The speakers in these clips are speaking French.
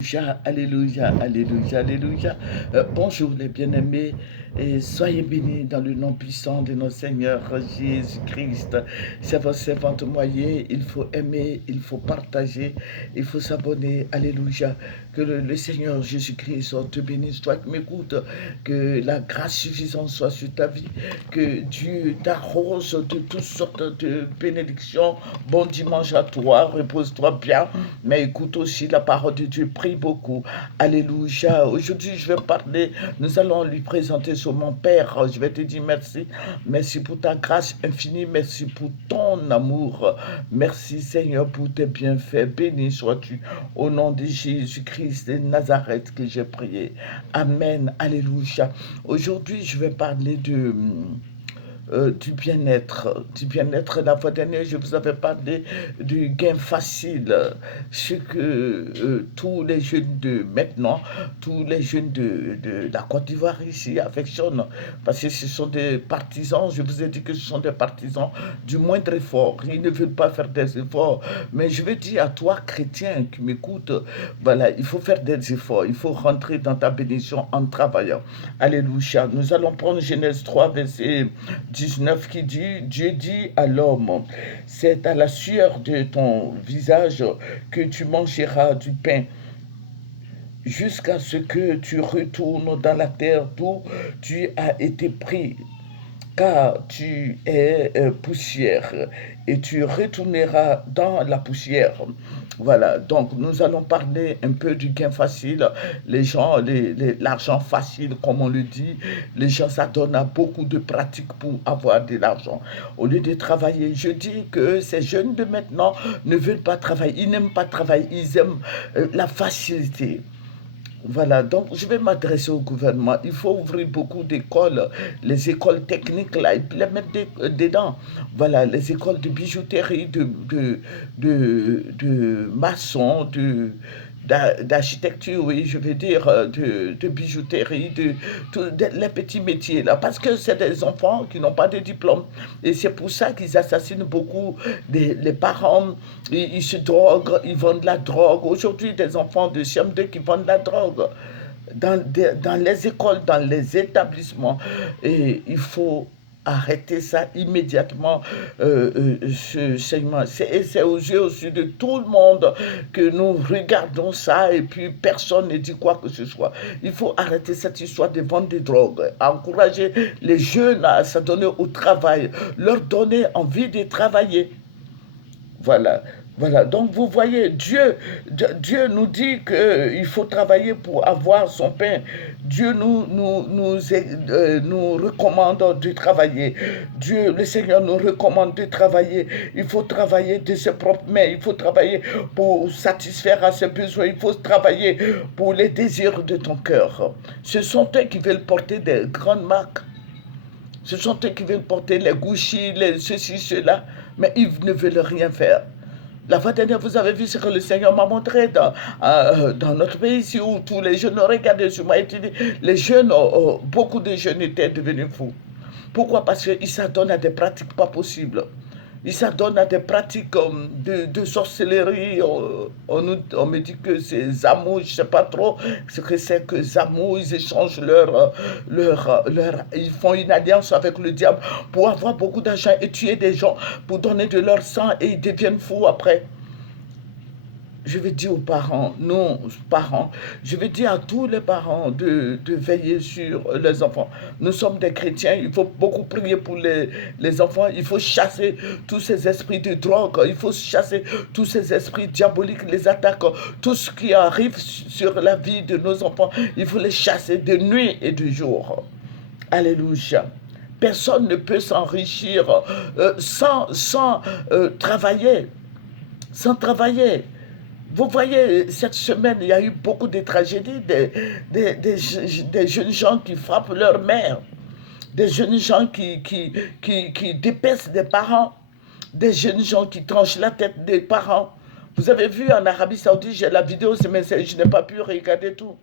Alléluia, alléluia, alléluia, alléluia. Bonjour les bien-aimés et soyez bénis dans le nom puissant de notre Seigneur Jésus-Christ. C'est votre servante moyen, il faut aimer, il faut partager, il faut s'abonner. Alléluia. Que le Seigneur Jésus-Christ te bénisse, toi qui m'écoutes, que la grâce suffisante soit sur ta vie, que Dieu t'arrose de toutes sortes de bénédictions. Bon dimanche à toi, repose-toi bien, mais écoute aussi la parole de Dieu, prie beaucoup. Alléluia. Aujourd'hui, je vais parler, nous allons lui présenter sur mon Père. Je vais te dire merci. Merci pour ta grâce infinie. Merci pour ton amour. Merci Seigneur pour tes bienfaits. Béni sois-tu au nom de Jésus-Christ de Nazareth que j'ai prié. Amen. Alléluia. Aujourd'hui, je vais parler du bien-être. Du bien-être, la fois dernière, je vous avais parlé du gain facile. Ce que tous les jeunes de maintenant, tous les jeunes de la Côte d'Ivoire ici affectionnent. Parce que ce sont des partisans, je vous ai dit que ce sont des partisans du moindre effort. Ils ne veulent pas faire des efforts. Mais je veux dire à toi, chrétien, qui m'écoute, voilà, il faut faire des efforts. Il faut rentrer dans ta bénédiction en travaillant. Alléluia. Nous allons prendre Genèse 3, verset 19 qui dit, Dieu dit à l'homme, c'est à la sueur de ton visage que tu mangeras du pain jusqu'à ce que tu retournes dans la terre d'où tu as été pris, car tu es poussière et tu retourneras dans la poussière. Voilà, donc nous allons parler un peu du gain facile. Les gens, l'argent facile, comme on le dit, les gens s'adonnent à beaucoup de pratiques pour avoir de l'argent. Au lieu de travailler, je dis que ces jeunes de maintenant ne veulent pas travailler, ils n'aiment pas travailler, ils aiment la facilité. Voilà, donc je vais m'adresser au gouvernement. Il faut ouvrir beaucoup d'écoles, les écoles techniques là, et puis les mettre dedans. Voilà, les écoles de bijouterie, de maçon, d'architecture, oui, je veux dire, de bijouterie, les petits métiers là, parce que c'est des enfants qui n'ont pas de diplôme. Et c'est pour ça qu'ils assassinent beaucoup les parents, ils se droguent, ils vendent la drogue. Aujourd'hui, des enfants de CM2 qui vendent la drogue dans les écoles, dans les établissements. Et il faut arrêter ça immédiatement, ce segment. C'est aux yeux aussi de tout le monde que nous regardons ça et puis personne ne dit quoi que ce soit. Il faut arrêter cette histoire de vendre des drogues, encourager les jeunes à s'adonner au travail, leur donner envie de travailler. Voilà. Voilà, donc vous voyez, Dieu nous dit qu'il faut travailler pour avoir son pain. Dieu nous recommande de travailler. Dieu, le Seigneur nous recommande de travailler. Il faut travailler de ses propres mains. Il faut travailler pour satisfaire à ses besoins. Il faut travailler pour les désirs de ton cœur. Ce sont eux qui veulent porter des grandes marques. Ce sont eux qui veulent porter les Gucci, les ceci, cela. Mais ils ne veulent rien faire. La fois dernière, vous avez vu ce que le Seigneur m'a montré dans notre pays ici où tous les jeunes regardaient sur moi et dit, les jeunes, beaucoup de jeunes étaient devenus fous. Pourquoi? Parce qu'ils s'adonnent à des pratiques pas possibles. Ils s'adonnent à des pratiques de sorcellerie. On me dit que c'est Zamou, je ne sais pas trop ce que c'est que Zamou. Ils échangent ils font une alliance avec le diable pour avoir beaucoup d'argent et tuer des gens, pour donner de leur sang et ils deviennent fous après. Je vais dire aux parents, non, parents, je vais dire à tous les parents de veiller sur les enfants. Nous sommes des chrétiens, il faut beaucoup prier pour les enfants, il faut chasser tous ces esprits de drogue, il faut chasser tous ces esprits diaboliques, les attaques, tout ce qui arrive sur la vie de nos enfants, il faut les chasser de nuit et de jour. Alléluia. Personne ne peut s'enrichir sans travailler. Sans travailler. Vous voyez, cette semaine, il y a eu beaucoup de tragédies, des jeunes gens qui frappent leur mère, des jeunes gens qui dépècent des parents, des jeunes gens qui tranchent la tête des parents. Vous avez vu en Arabie Saoudite, j'ai la vidéo, mais je n'ai pas pu regarder tout.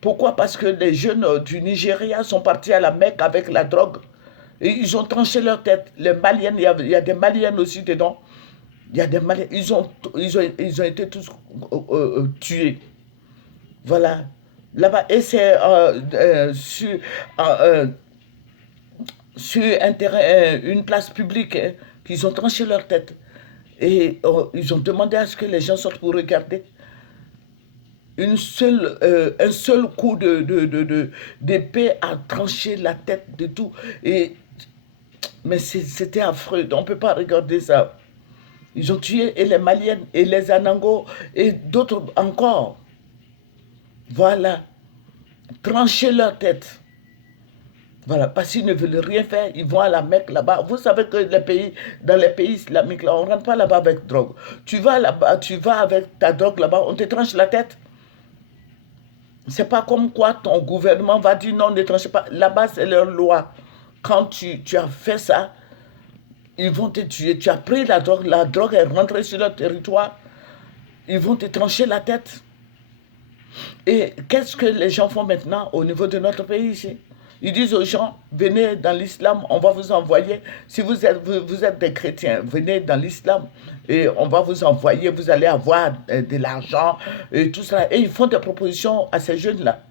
Pourquoi? Parce que les jeunes du Nigeria sont partis à la Mecque avec la drogue. Et ils ont tranché leur tête. Les Maliennes, il y a des Maliennes aussi dedans. Il y a des Maliens, ils ont été tous tués. Voilà. Là-bas, et c'est sur un terrain, une place publique, hein, qu'ils ont tranché leur tête. Et ils ont demandé à ce que les gens sortent pour regarder. Un seul coup d'épée a tranché la tête de tout. Mais c'était affreux. On ne peut pas regarder ça. Ils ont tué et les Maliennes et les Anangos et d'autres encore. Voilà. Trancher leur tête. Voilà, parce qu'ils ne veulent rien faire, ils vont à la Mecque là-bas. Vous savez que dans les pays islamiques, là, on ne rentre pas là-bas avec drogue. Tu vas là-bas, tu vas avec ta drogue là-bas, on te tranche la tête. C'est pas comme quoi ton gouvernement va dire non, ne tranchez pas. Là-bas, c'est leur loi. Quand tu as fait ça, ils vont te tuer. Tu as pris la drogue est rentrée sur leur territoire, ils vont te trancher la tête. Et qu'est-ce que les gens font maintenant au niveau de notre pays ici? Ils disent aux gens, venez dans l'islam, on va vous envoyer. Si vous êtes des chrétiens, venez dans l'islam et on va vous envoyer, vous allez avoir de l'argent et tout ça. Et ils font des propositions à ces jeunes-là.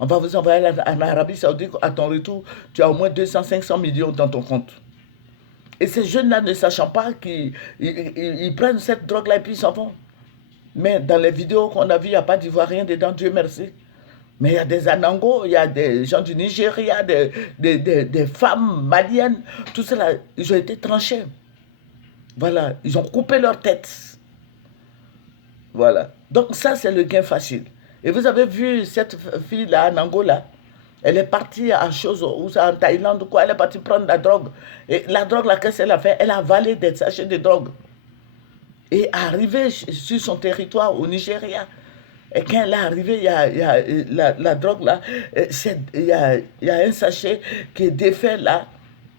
On va vous envoyer en Arabie Saoudite, à ton retour, tu as au moins 200, 500 millions dans ton compte. Et ces jeunes-là, ne sachant pas qu'ils prennent cette drogue-là et puis ils s'en vont. Mais dans les vidéos qu'on a vues, il n'y a pas d'Ivoirien dedans, Dieu merci. Mais il y a des Anangos, il y a des gens du Nigeria, des femmes maliennes, tout cela, ils ont été tranchés. Voilà, ils ont coupé leur tête. Voilà. Donc ça, c'est le gain facile. Et vous avez vu cette fille-là en Angola, elle est partie à chose, ou en Thaïlande, quoi, elle est partie prendre la drogue. Et la drogue, là, qu'est-ce qu'elle a fait? Elle a avalé des sachets de drogue. Et arrivée sur son territoire au Nigeria, et quand elle est arrivée, il y a la drogue là, il y a un sachet qui est défait là,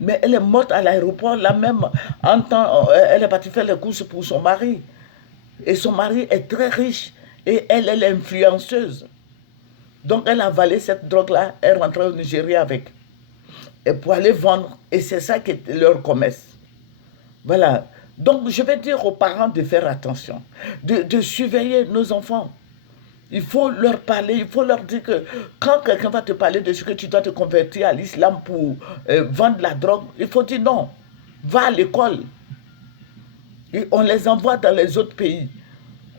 mais elle est morte à l'aéroport là même, elle est partie faire les courses pour son mari. Et son mari est très riche et elle est influenceuse. Donc elle a avalé cette drogue là, elle est rentrée au Nigeria avec. Et pour aller vendre, et c'est ça qui est leur commerce. Voilà. Donc je vais dire aux parents de faire attention, de surveiller nos enfants. Il faut leur parler, il faut leur dire que quand quelqu'un va te parler de ce que tu dois te convertir à l'islam pour vendre la drogue, il faut dire non, va à l'école. Et on les envoie dans les autres pays.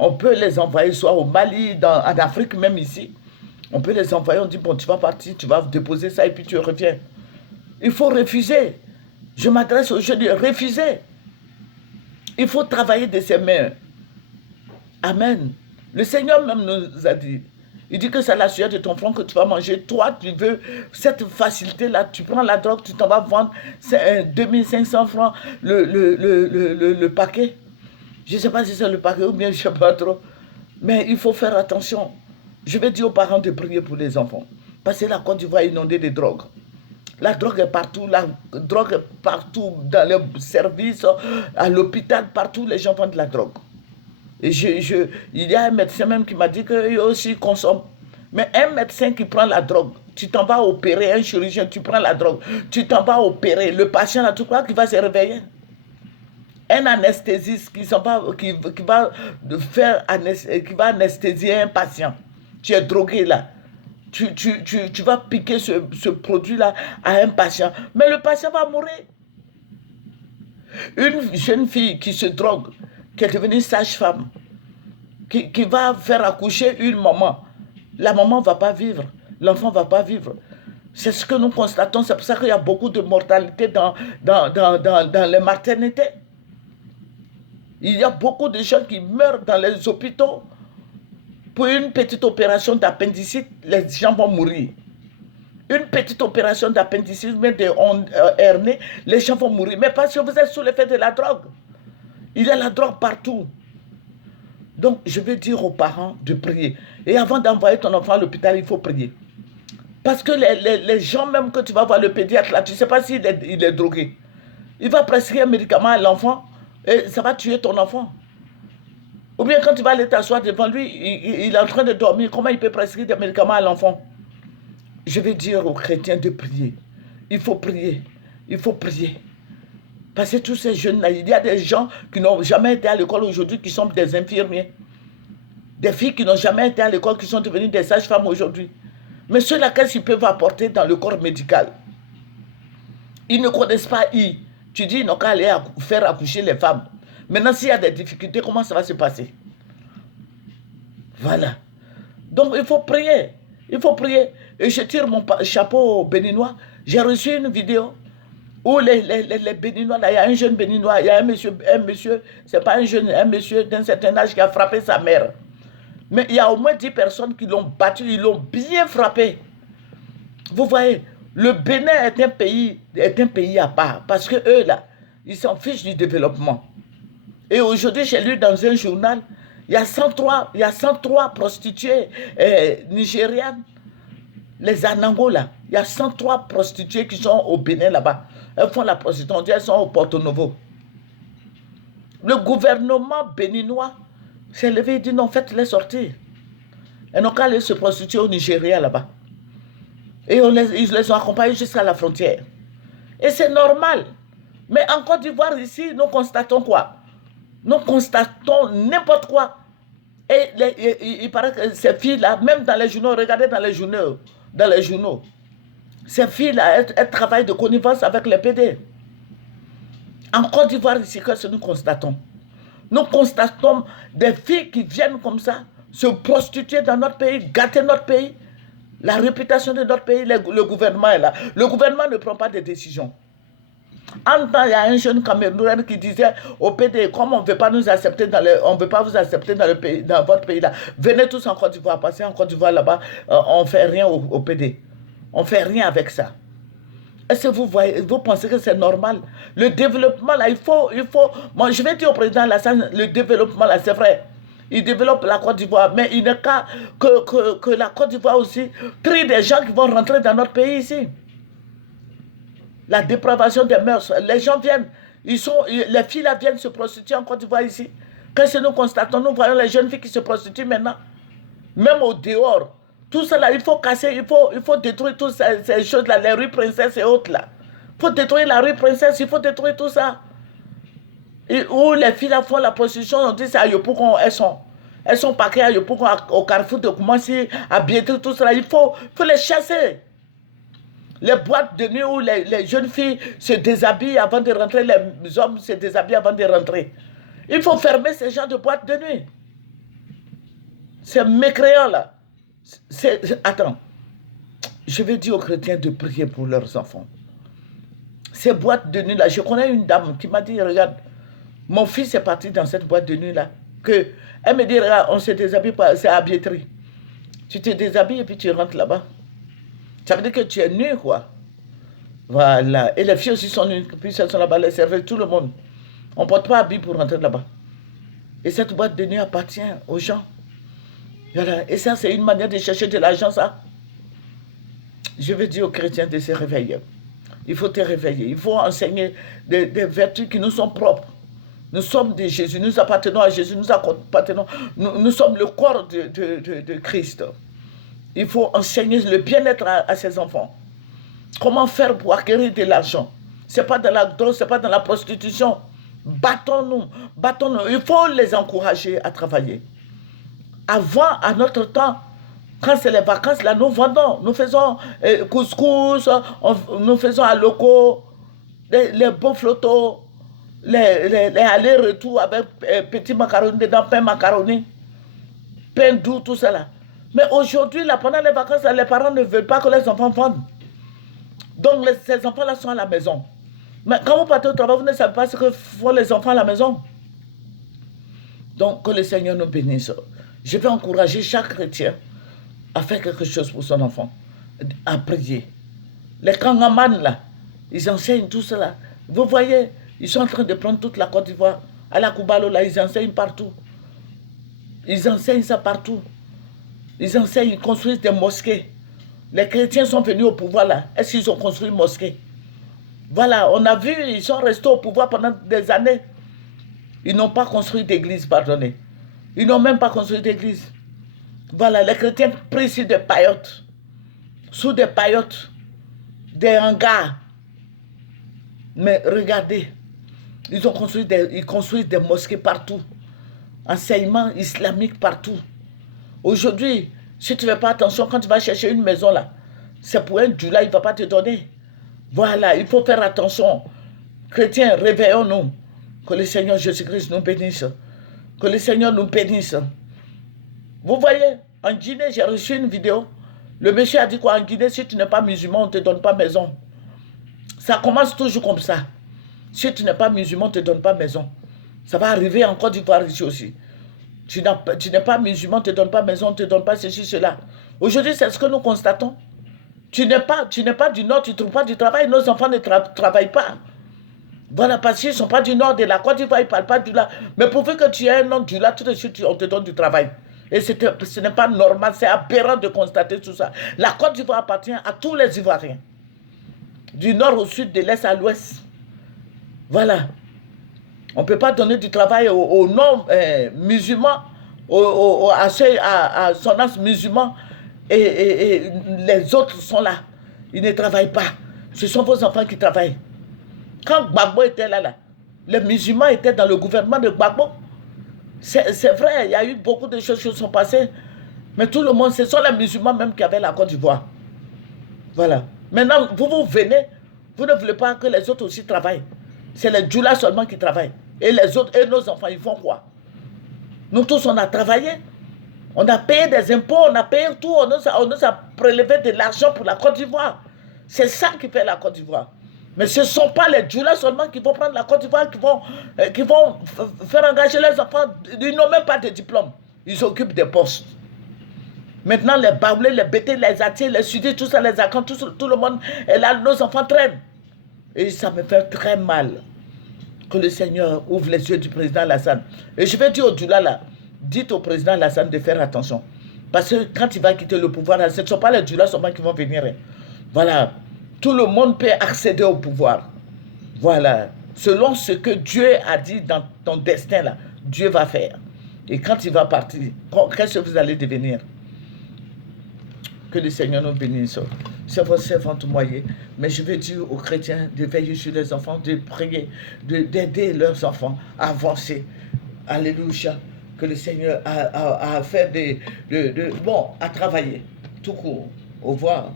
On peut les envoyer soit au Mali, en Afrique même ici. On peut les envoyer, on dit bon tu vas partir, tu vas déposer ça et puis tu reviens. Il faut refuser. Je m'adresse aux jeunes, refuser. Il faut travailler de ses mains. Amen. Le Seigneur même nous a dit, il dit que c'est la sueur de ton front que tu vas manger. Toi, tu veux cette facilité-là, tu prends la drogue, tu t'en vas vendre, c'est 2500 francs le paquet. Je ne sais pas si c'est le paquet ou bien je ne sais pas trop. Mais il faut faire attention. Je vais dire aux parents de prier pour les enfants. Parce que la Côte d'Ivoire est inondée de drogue. La drogue est partout, la drogue est partout, dans les services, à l'hôpital, partout, les gens vendent de la drogue. Et il y a un médecin même qui m'a dit qu'il aussi consomme. Mais un médecin qui prend la drogue, tu t'en vas opérer, un chirurgien, tu prends la drogue, tu t'en vas opérer, le patient là, tu crois qu'il va se réveiller? Un anesthésiste qui va anesthésier un patient, tu es drogué là. Tu vas piquer ce produit-là à un patient, mais le patient va mourir. Une jeune fille qui se drogue, qui est devenue sage-femme, qui va faire accoucher une maman. La maman ne va pas vivre, l'enfant ne va pas vivre. C'est ce que nous constatons, c'est pour ça qu'il y a beaucoup de mortalité dans les maternités. Il y a beaucoup de gens qui meurent dans les hôpitaux. Pour une petite opération d'appendicite, les gens vont mourir. Une petite opération d'appendicite, mais de hernie, les gens vont mourir. Mais parce que vous êtes sous l'effet de la drogue. Il y a la drogue partout. Donc, je vais dire aux parents de prier. Et avant d'envoyer ton enfant à l'hôpital, il faut prier. Parce que les gens même que tu vas voir le pédiatre là, tu ne sais pas s'il est drogué. Il va prescrire un médicament à l'enfant et ça va tuer ton enfant. Ou bien quand tu vas aller t'asseoir devant lui, il est en train de dormir. Comment il peut prescrire des médicaments à l'enfant? Je vais dire aux chrétiens de prier. Il faut prier. Il faut prier. Parce que tous ces jeunes-là, il y a des gens qui n'ont jamais été à l'école aujourd'hui qui sont des infirmiers. Des filles qui n'ont jamais été à l'école, qui sont devenues des sages-femmes aujourd'hui. Mais ceux-là, qu'est-ce qu'ils peuvent apporter dans le corps médical? Ils ne connaissent pas I. Tu dis, ils n'ont qu'à aller faire accoucher les femmes. Maintenant, s'il y a des difficultés, comment ça va se passer? Voilà. Donc, il faut prier. Il faut prier. Et je tire mon chapeau aux Béninois. J'ai reçu une vidéo où les Béninois, là, il y a un jeune Béninois, il y a un monsieur, c'est pas un jeune, un monsieur d'un certain âge qui a frappé sa mère. Mais il y a au moins 10 personnes qui l'ont battu, ils l'ont bien frappé. Vous voyez, le Bénin est un pays à part. Parce que eux, là, ils s'en fichent du développement. Et aujourd'hui, j'ai lu dans un journal, il y a 103 prostituées nigérianes, les Anango là. Il y a 103 prostituées qui sont au Bénin là-bas. Elles font la prostitution, elles sont au Porto Novo. Le gouvernement béninois s'est levé et dit non, faites-les sortir. Elles n'ont qu'à aller se prostituer au Nigeria là-bas. Et ils les ont accompagnés jusqu'à la frontière. Et c'est normal. Mais en Côte d'Ivoire, ici, nous constatons quoi? Nous constatons n'importe quoi. Et il paraît que ces filles-là, même dans les journaux, regardez dans les journaux, ces filles-là, elles travaillent de connivence avec les PD. En Côte d'Ivoire, ici, qu'est-ce que nous constatons? Nous constatons des filles qui viennent comme ça, se prostituer dans notre pays, gâter notre pays, la réputation de notre pays. Le gouvernement est là. Le gouvernement ne prend pas de décisions. En temps, il y a un jeune Camerounais qui disait au PD, comme on ne veut pas nous accepter on veut pas vous accepter dans votre pays là, venez tous en Côte d'Ivoire, passez en Côte d'Ivoire là-bas, on ne fait rien au PD. On ne fait rien avec ça. Est-ce que vous pensez que c'est normal? Le développement là, il faut, moi je vais dire au président Alassane, le développement là, c'est vrai. Il développe la Côte d'Ivoire, mais il n'est qu'à que la Côte d'Ivoire aussi trie des gens qui vont rentrer dans notre pays ici. La dépravation des mœurs. Les gens viennent, les filles là viennent se prostituer en Côte d'Ivoire ici. Qu'est-ce que nous constatons? Nous voyons les jeunes filles qui se prostituent maintenant. Même au dehors. Tout cela, il faut casser, il faut détruire toutes ces choses-là, les rues princesses et autres là. Il faut détruire la rue princesse, il faut détruire tout ça. Et où les filles là font la prostitution, on dit c'est à Yopougon, elles sont parquées à Yopougon, au carrefour de commencer à bientôt tout cela. Il faut les chasser. Les boîtes de nuit où les jeunes filles se déshabillent avant de rentrer, les hommes se déshabillent avant de rentrer. Il faut fermer ces gens de boîtes de nuit. Ces mécréants là. Attends, je vais dire aux chrétiens de prier pour leurs enfants. Ces boîtes de nuit là, je connais une dame qui m'a dit, regarde, mon fils est parti dans cette boîte de nuit là, elle me dit, regarde, on se déshabille pas, c'est à billetterie. Tu te déshabilles et puis tu rentres là-bas. Ça veut dire que tu es nu quoi. Voilà, et les filles aussi sont nues, puis elles sont là-bas, les serveuses, tout le monde. On ne porte pas habit pour rentrer là-bas. Et cette boîte de nuit appartient aux gens. Voilà. Et ça, c'est une manière de chercher de l'argent, ça. Je veux dire aux chrétiens de se réveiller. Il faut te réveiller. Il faut enseigner des vertus qui nous sont propres. Nous sommes de Jésus. Nous appartenons à Jésus. Nous sommes le corps de Christ. Il faut enseigner le bien-être à ses enfants. Comment faire pour acquérir de l'argent? Ce n'est pas dans la drogue, ce n'est pas dans la prostitution. Battons-nous. Il faut les encourager à travailler. Avant, à notre temps, quand c'est les vacances, là, nous vendons. Nous faisons couscous, nous faisons à locaux, les beaux flottos, les allers-retours avec petits macaronis dedans, pain macaroni, pain doux, tout cela. Mais aujourd'hui, là, pendant les vacances, là, les parents ne veulent pas que les enfants vendent. Donc, ces enfants-là sont à la maison. Mais quand vous partez au travail, vous ne savez pas ce que font les enfants à la maison. Donc, que le Seigneur nous bénisse. Je vais encourager chaque chrétien à faire quelque chose pour son enfant, à prier. Les Kangaman, là, ils enseignent tout cela. Vous voyez, ils sont en train de prendre toute la Côte d'Ivoire. À la Koubalo, là, ils enseignent partout. Ils enseignent ça partout. Ils enseignent, ils construisent des mosquées. Les chrétiens sont venus au pouvoir, là. Est-ce qu'ils ont construit une mosquée? Voilà, on a vu, ils sont restés au pouvoir pendant des années. Ils n'ont pas construit d'église, pardonnez. Ils n'ont même pas construit d'église. Voilà, les chrétiens prient sur des paillotes, des hangars. Mais regardez, ils construisent des mosquées partout. Enseignement islamique partout. Aujourd'hui, si tu ne fais pas attention, quand tu vas chercher une maison là, c'est pour un Dieu là, il ne va pas te donner. Voilà, il faut faire attention. Chrétiens, réveillons-nous. Que le Seigneur Jésus-Christ nous bénisse. Que le Seigneur nous bénisse. Vous voyez, en Guinée, j'ai reçu une vidéo. Le monsieur a dit quoi? En Guinée, si tu n'es pas musulman, on ne te donne pas maison. Ça commence toujours comme ça. Si tu n'es pas musulman, on ne te donne pas maison. Ça va arriver en Côte d'Ivoire ici aussi. Tu n'es pas musulman, on ne te donne pas maison, on ne te donne pas ceci, cela. Aujourd'hui, c'est ce que nous constatons. Tu n'es pas du Nord, tu ne trouves pas du travail. Nos enfants ne travaillent pas. Voilà, parce qu'ils ne sont pas du Nord de la Côte d'Ivoire, ils ne parlent pas du là. Mais pourvu que tu aies un nom du là, tout de suite, on te donne du travail. Et ce n'est pas normal, c'est aberrant de constater tout ça. La Côte d'Ivoire appartient à tous les Ivoiriens. Du Nord au Sud, de l'Est à l'Ouest. Voilà. On ne peut pas donner du travail aux non-musulmans, à son âge musulman, et les autres sont là. Ils ne travaillent pas. Ce sont vos enfants qui travaillent. Quand Gbagbo était là, les musulmans étaient dans le gouvernement de Gbagbo. C'est vrai, il y a eu beaucoup de choses qui sont passées. Mais tout le monde, ce sont les musulmans même qui avaient la Côte d'Ivoire. Voilà. Maintenant, vous venez, vous ne voulez pas que les autres aussi travaillent. C'est les djoulas seulement qui travaillent. Et les autres, et nos enfants, ils font quoi? Nous tous, on a travaillé. On a payé des impôts, on a payé tout. On nous a prélevé de l'argent pour la Côte d'Ivoire. C'est ça qui fait la Côte d'Ivoire. Mais ce ne sont pas les djoulas seulement qui vont prendre la Côte d'Ivoire, qui vont faire engager les enfants. Ils n'ont même pas de diplôme. Ils occupent des postes. Maintenant, les Baoulés, les Bétés, les Atiers, les Sudis, tout ça, les Akans, tout le monde est là, nos enfants traînent. Et ça me fait très mal que le Seigneur ouvre les yeux du président Alassane. Et je vais dire au Djoula là, dites au président Alassane de faire attention. Parce que quand il va quitter le pouvoir, ce ne sont pas les Djoula seulement qui vont venir. Voilà. Tout le monde peut accéder au pouvoir. Voilà. Selon ce que Dieu a dit dans ton destin là, Dieu va faire. Et quand il va partir, qu'est-ce que vous allez devenir? Que le Seigneur nous bénisse. C'est votre servante moyen. Mais je veux dire aux chrétiens de veiller sur les enfants, de prier, d'aider leurs enfants à avancer. Alléluia. Que le Seigneur a fait bon, à travailler. Tout court. Au revoir.